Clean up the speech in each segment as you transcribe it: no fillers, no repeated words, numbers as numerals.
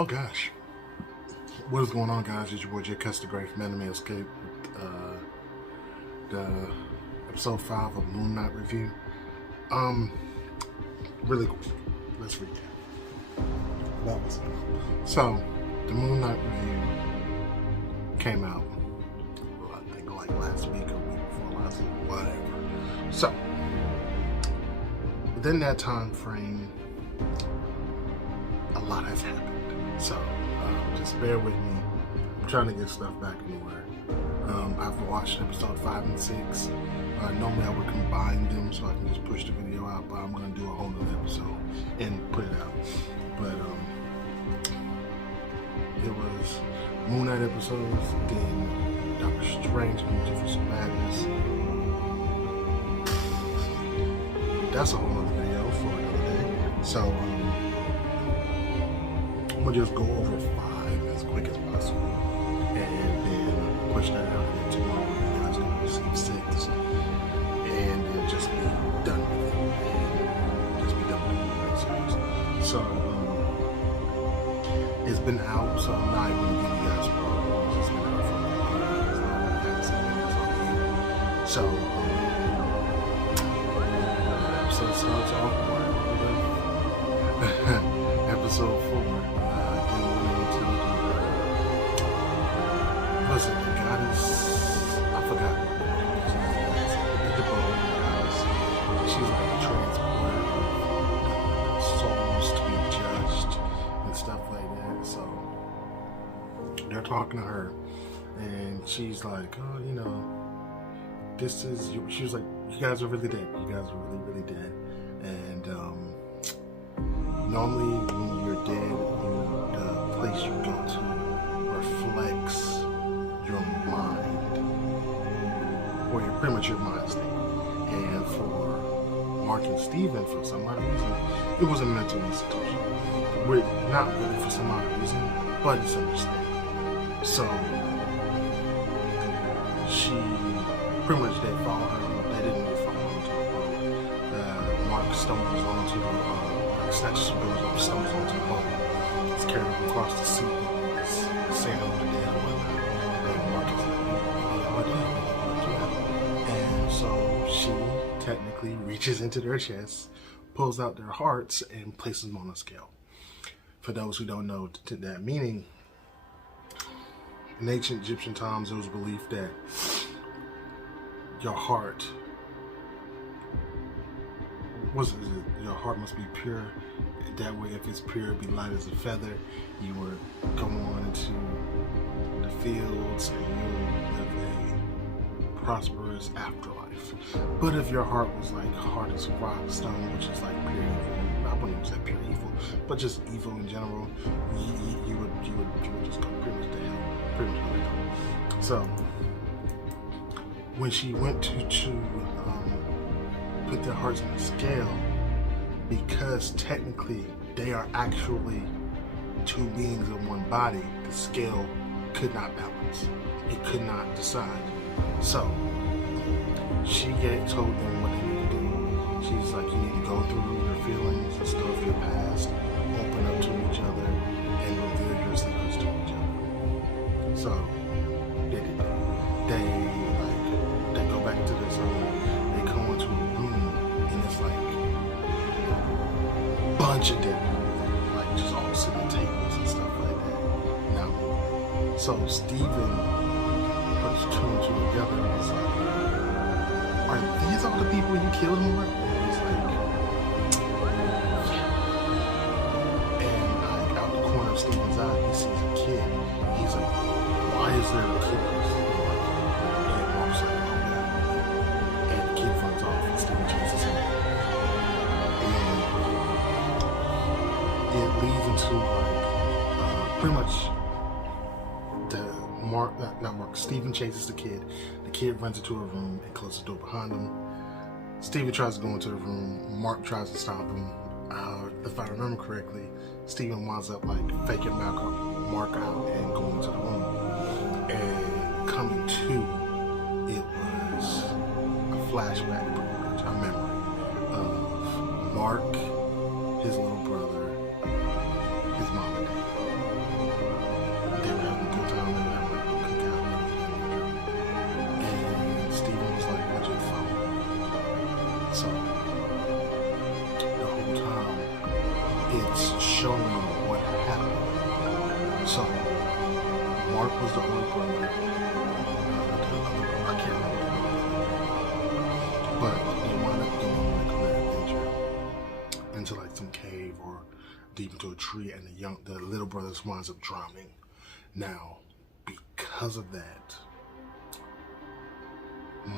Oh gosh, what is going on, guys? It's your boy JCutzDaGreat from AnimeEscape with the Episode 5 of Moonknight review. Really quick, let's recap. What was it? So, the Moonknight review came out, well, I think like last week or week before last week, whatever. So, within that time frame, a lot has happened. So, just bear with me. I'm trying to get stuff back in order. I've watched episode 5 and 6. Normally I would combine them so I can just push the video out, but I'm going to do a whole other episode and put it out. But it was Moonknight episodes, then Doctor Strange and Multiverse of Madness. That's a whole other video for another day. So, I'm going to just go over 5 as quick as possible and then push that out into tomorrow. You guys can receive 6 and then just be done with it and just be done with the series. So it's been out, so I'm not even gonna give you guys spoilers. It's been out for a while. So episode starts off with episode 4. Was it the goddess? I forgot. The goddess. She's like a transporter of souls to be judged and stuff like that. So they're talking to her, and she's like, "Oh, you know, this is." She was like, "You guys are really dead. You guys are really, really dead." And normally, when you're dead, the place you go to reflects your mind, or pretty much your mind state. And for Mark and Steven, for some odd reason, it was a mental institution. Not really for some odd reason, but it's understandable. So she pretty much, they follow her. They didn't really follow her onto the road. Mark stumbles onto snatches some doors off, stumbles onto the boat. It's carried across the sea. It's sand over the dead and whatnot. And so she technically reaches into their chests, pulls out their hearts, and places them on a scale. For those who don't know that meaning, in ancient Egyptian times, there was a belief that your heart must be pure. That way, if it's pure, it'd be light as a feather. You would go on into the fields and you live a prosperous afterlife. But if your heart was like hard as rock stone, which is like pure evil, I wouldn't even say pure evil, but just evil in general, you would just go pretty much to hell, pretty much to hell. So when she went to put their hearts on the scale, because technically they are actually two beings in one body, the scale could not balance. It could not decide. So she told them what they need to do. She's like, you need to go through your feelings and stuff, your past, open up to each other, and reveal your secrets to each other. So they did that. They go back to this they come into a room, and it's like a bunch of dead people, like just all sitting at tables and stuff like that. Now, so Steven puts 2 and 2 together and was like, are these all the people you killed him with? And he's like, yeah. And like out the corner of Steven's eye, he sees a kid. He's like, why is there a kid? And Mark's like, oh god. And the kid runs off and Steven chases him. And it leads into like pretty much Steven chases the kid. The kid runs into a room and closes the door behind him. Steven tries to go into the room. Mark tries to stop him. If I remember correctly, Steven winds up like faking Mark out and going into the room. And coming to, it was a flashback, a memory of Mark, his little brother, his mom and dad. So the whole time it's showing what happened. So Mark was the older brother. I can't remember. But they wound up going on like an adventure into like some cave or deep into a tree, and the little brother winds up drowning. Now, because of that,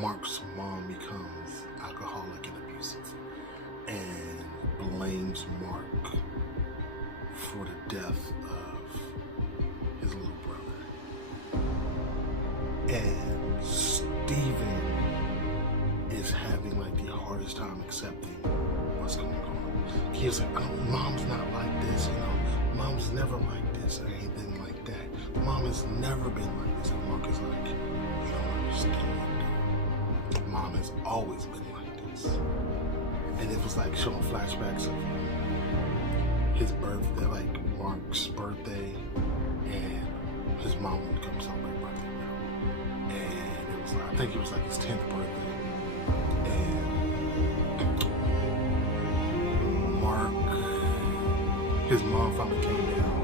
Mark's mom becomes alcoholic and abusive and blames Mark for the death of his little brother. And Steven is having like the hardest time accepting what's going on. He's like, oh, Mom's not like this, you know. Mom's never like this or anything like that. Mom has never been like this. And Mark is like, you don't understand. Mom has always been like this. And it was like showing flashbacks of his birthday, like Mark's birthday, and his mom would come celebrate birthday with him. And it was like, I think it was like his 10th birthday. And Mark, his mom finally came down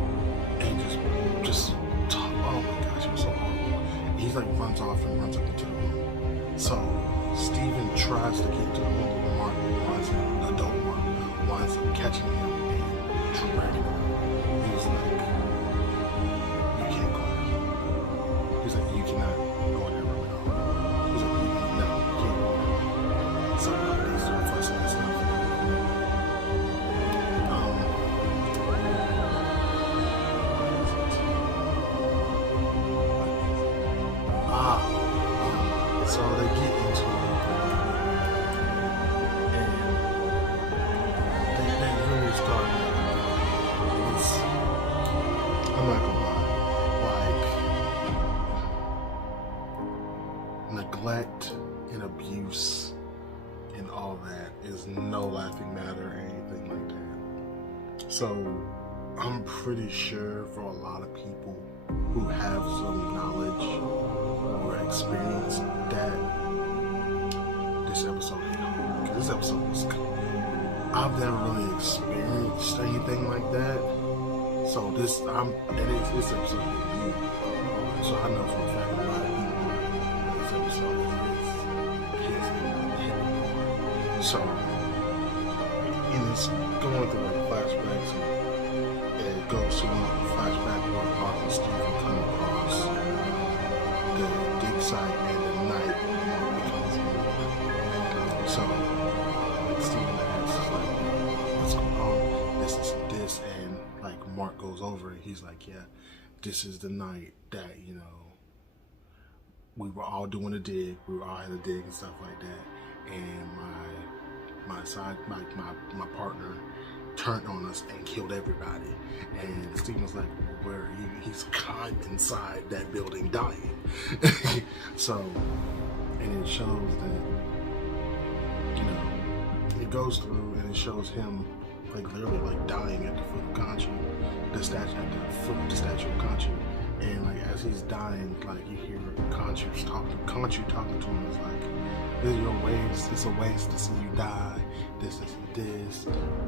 and just talked. Oh my gosh, it was so horrible. He like runs off and runs up into the room. So Steven tries to get into the room, but Mark winds up, adult Mark winds up catching him and dragging him. He was like, you can't go there. He's like, you cannot go in that room at all. He's like, no, you can't go there. So they start fussing and stuff. So they get into it, and they really start. I'm not gonna lie, like neglect and abuse and all that is no laughing matter or anything like that. So I'm pretty sure for a lot of people who have some knowledge or experience that this episode hit home. Because this episode was cool. I've never really experienced anything like that. So this episode hit me. So I know for a fact a lot of people this episode hit hard. So and it's going through like flashbacks, and it goes to one flashback where Mark and Steven come across the dig site and the night Mark becomes Moon. So Steven asks like, what's going on? This and this, and like Mark goes over and he's like, yeah, this is the night that, you know, we were all doing a dig, we were all had a dig and stuff like that, and my partner turned on us and killed everybody. And Steven was like, where are you? He's kind inside that building dying. So, and it shows that, you know, it goes through and it shows him like literally like dying at the foot of Conchu, at the foot of the statue of Conchu. And like as he's dying, like you hear Conchu talking to him. It's like, this is your waste. It's a waste to see you die. This,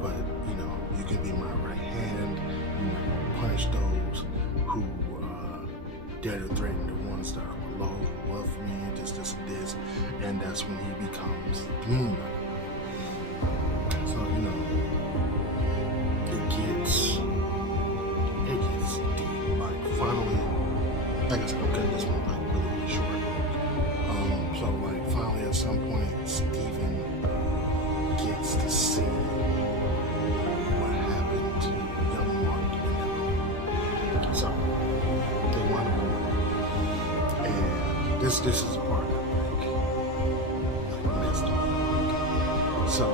but you know, you can be my right hand. You know, punish those who dare to threaten the ones that are below, above me. This, and that's when he becomes Moonknight. So you know, it gets deep. Like finally, like I said, okay, this one like really short. So like finally at some point, Steven gets to see what happened to young Mark in that room. So they want to move, and this is the part that like messed up. So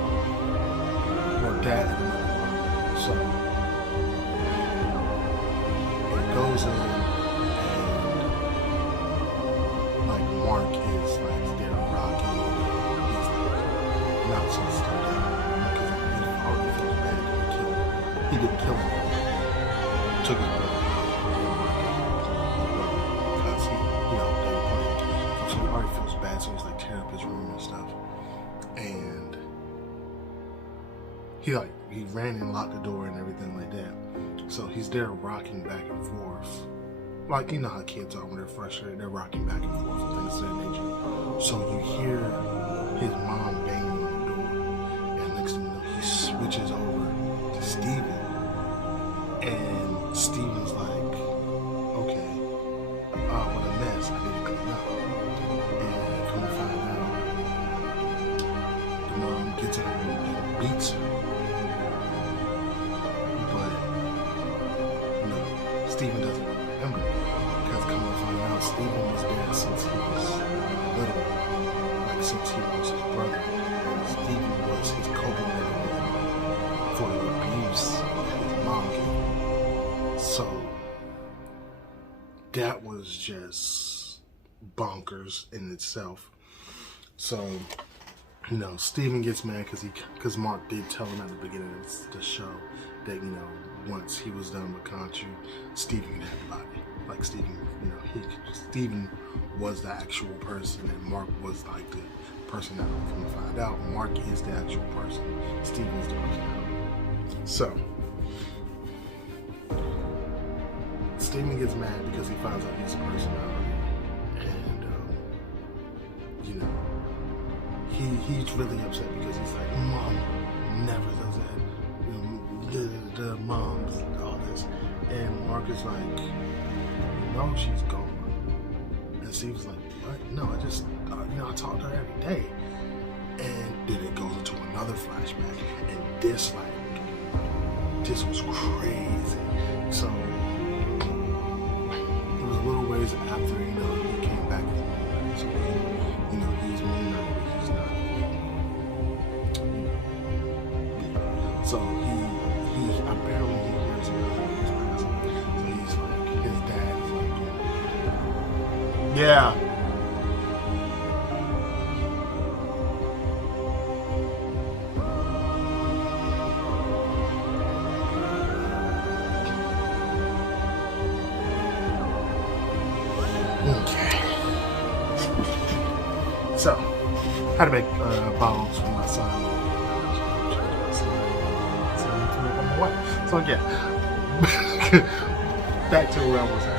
or dad in another room. So it goes in, and like Mark is like there rocking. He's like not so still down because he already feels bad that he didn't kill him. Took his brother because he, you know, they were playing. So he already feels bad, so he's like tearing up his room and stuff. And he ran and locked the door and everything like that. So he's there rocking back and forth. Like, you know how kids are when they're frustrated, they're rocking back and forth and things of that nature. So you hear his mom banging on the door, and next thing you know, he switches over to Steven, and Steven's like, okay, what a mess, I need to clean up. And come to find out, the mom gets in her room and beats her. But no, Steven doesn't remember, because come to find out, Steven was there since he was little, like since he was his brother, and Steven was his coping mechanism for the abuse that his mom gave him. So that was just bonkers in itself. So, you know, Steven gets mad because Mark did tell him at the beginning of the show that, you know, once he was done with Conchu, Steven had the body. Like Steven, you know, Steven was the actual person, and Mark was like the person that we're gonna find out. Mark is the actual person. Steven is the personality. So Steven gets mad because he finds out he's a personality, and you know, he's really upset because he's like, Mom never does that. You know, the mom's all this, and Mark is like, no, she's gone. And Steve's like, what? No, I just, you know, I talk to her every day. And then it goes into another flashback, and this was crazy. So it was a little ways after, you know, he came back as Moonknight. So you know, he's Moonknight, but he's not. So he apparently he hears another his past. So he's like, his dad is like, yeah. Okay. So, how to make bottles for my son. So yeah, back to where I was at.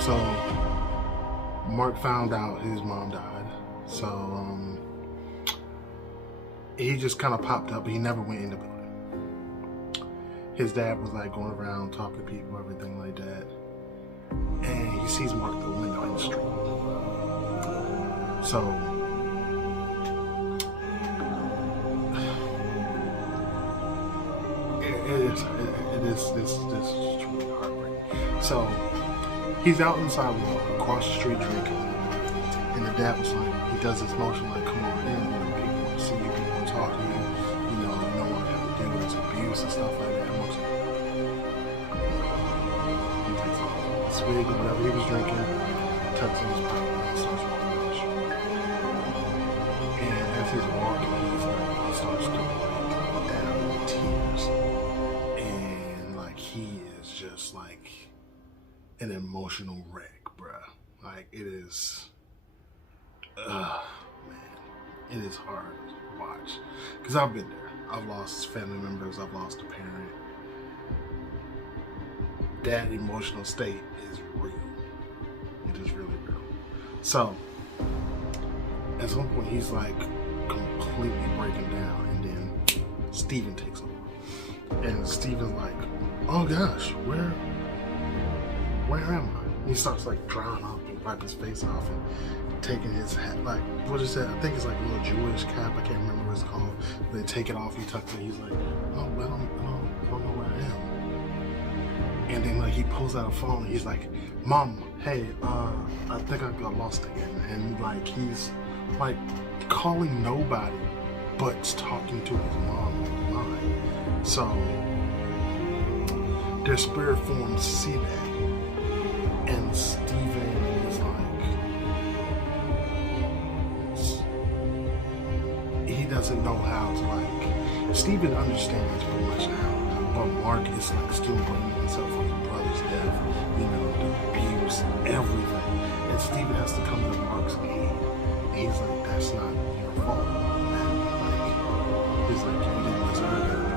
So Mark found out his mom died. So he just kind of popped up, but he never went in the building. His dad was like going around talking to people, everything like that, and he sees Mark through the window in the street. So it is truly heartbreaking. So he's out inside across the street drinking, and the dad was like, he does this motion like, come on in, you know, people want to see you, people want to talk to you, you know, you don't want to have to deal with this abuse and stuff like that. He takes a swig or whatever he was drinking, tucks in his pocket, and starts walking down the street. And as he's walking, he starts to like down in tears. And like he is just like an emotional wreck, bruh. Like it is, man, it is hard to watch. Cause I've been there. I've lost family members. I've lost a parent. That emotional state is real. It is really real. So at some point he's like completely breaking down, and then Steven takes over. And Steven's like, oh gosh, where am I? He starts like drying up and wipe his face off and taking his hat, like, what is that? I think it's like a little Jewish cap, I can't remember what it's called. They take it off, he tucks it, he's like, oh, I don't know where I am. And then like he pulls out a phone and he's like, Mom, hey, I think I got lost again. And like he's like calling nobody but talking to his mom on the line. So their spirit forms see that, and Steven is like, he doesn't know how to like, Steven understands pretty much now. But Mark is like still blaming himself for his brother's death, you know, the abuse, everything. And Steven has to come to Mark's aid. he's like, that's not your fault, man. Like, he's like, you didn't deserve that. You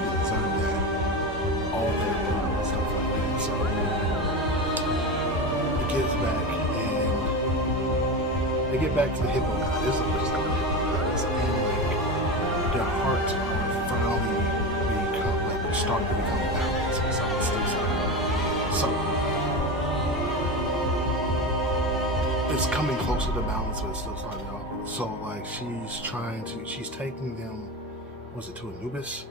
didn't deserve that. All that and stuff like that. So it gets back, and they get back to the hippo guy. This is what's going on. And like, their hearts are finally starting to become balanced. So it's still so it's coming closer to balance, but it's still starting off. So like she's taking them, was it to Anubis,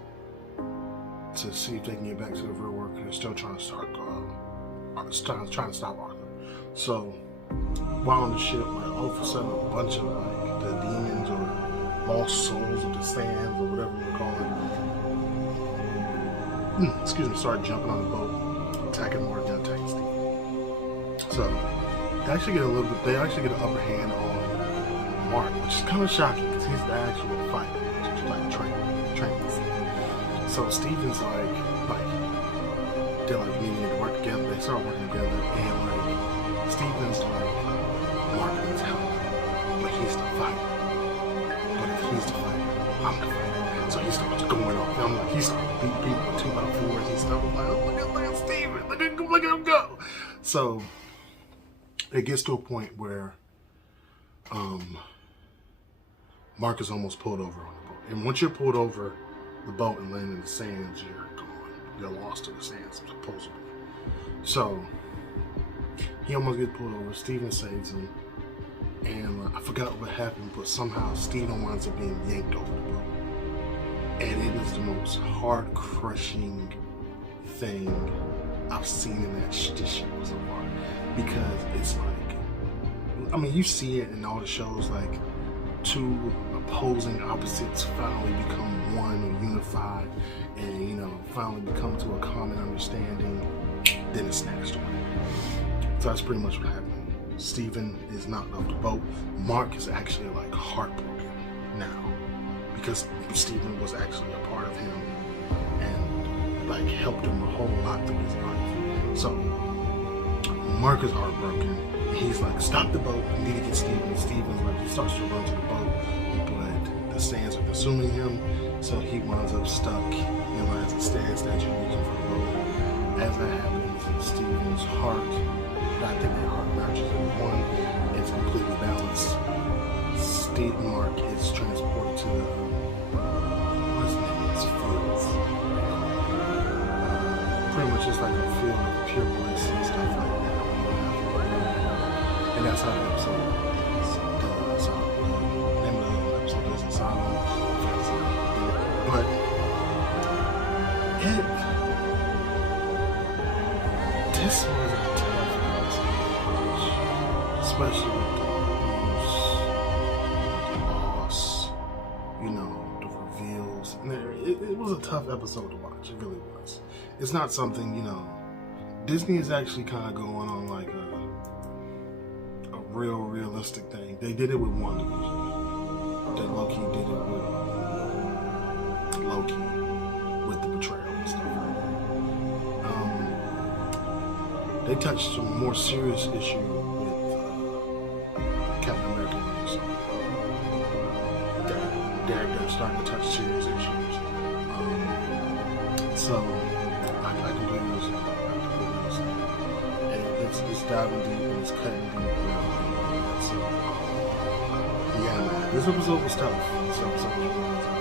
to see if they can get back to the real world. They're still trying to start, trying to stop Arthur. So while on the ship, like all of a sudden, a bunch of like the demons or lost souls of the sands or whatever you call it, excuse me, started jumping on the boat, attacking Mark and attacking Steve. So they actually get they actually get an upper hand on Mark, which is kind of shocking because he's the actual fighter, like training. So Steven's like they're like needing to work together. They start working together, and like Steven's like, Mark needs help, but he's the fighter. But if he's the fighter, I'm the fighter. So he starts going off. I'm like, he starts beating 2x4s and stuff. I'm like, oh, look at Steven, look at him go. So it gets to a point where Mark is almost pulled over on the boat. And once you're pulled over the boat and land in the sands, you're gone. You're lost to the sands, supposedly. So he almost gets pulled over. Steven saves him. And I forgot what happened, but somehow Steven winds up being yanked over the boat. And it is the most heart-crushing thing I've seen in this show so far. Because it's like, I mean, you see it in all the shows, like two opposing opposites finally become one or unified and, you know, finally become to a common understanding, then it's snatched away. So that's pretty much what happened. Steven is knocked off the boat. Mark is actually like heartbroken now because Steven was actually a part of him and like helped him a whole lot through his life. So Mark is heartbroken. And he's like, stop the boat, I need to get Steven. Steven's like, he starts to run to the boat, but the sands are consuming him, so he winds up stuck in line as a stand statue reaching for the boat. As that happens, Steven's heart, I think their heart matches in one, it's completely balanced. Steve Mark is transported to the, what's the name of this fields? Pretty much just like a field of pure bliss and stuff like that. And that's how the episode is. So the name of the episode is Asylum. But this was a tough episode, especially with the news, the loss, you know, the reveals. And it was a tough episode to watch. It really was. It's not something, you know, Disney is actually kind of going on like a realistic thing. They did it with WandaVision. That Loki did it with Loki, with the betrayal and stuff like that. They touched some more serious issue with Captain America movies. They're starting to touch serious issues. So I completely understand. It's diving deep and it's cutting deep. So, yeah, man, this episode was tough. This episode was really tough.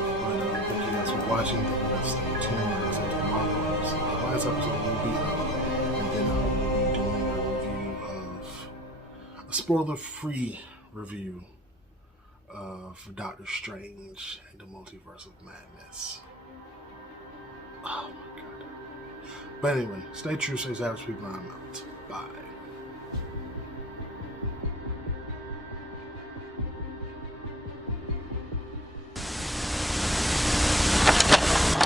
But thank you guys for watching. Thank you guys for staying tuned. Like I said, tomorrow, the last episode will be up. And then we'll be doing a review of a spoiler-free review for Doctor Strange and the Multiverse of Madness. Oh my god. But anyway, stay true, stay savage, people. I'm out. Bye.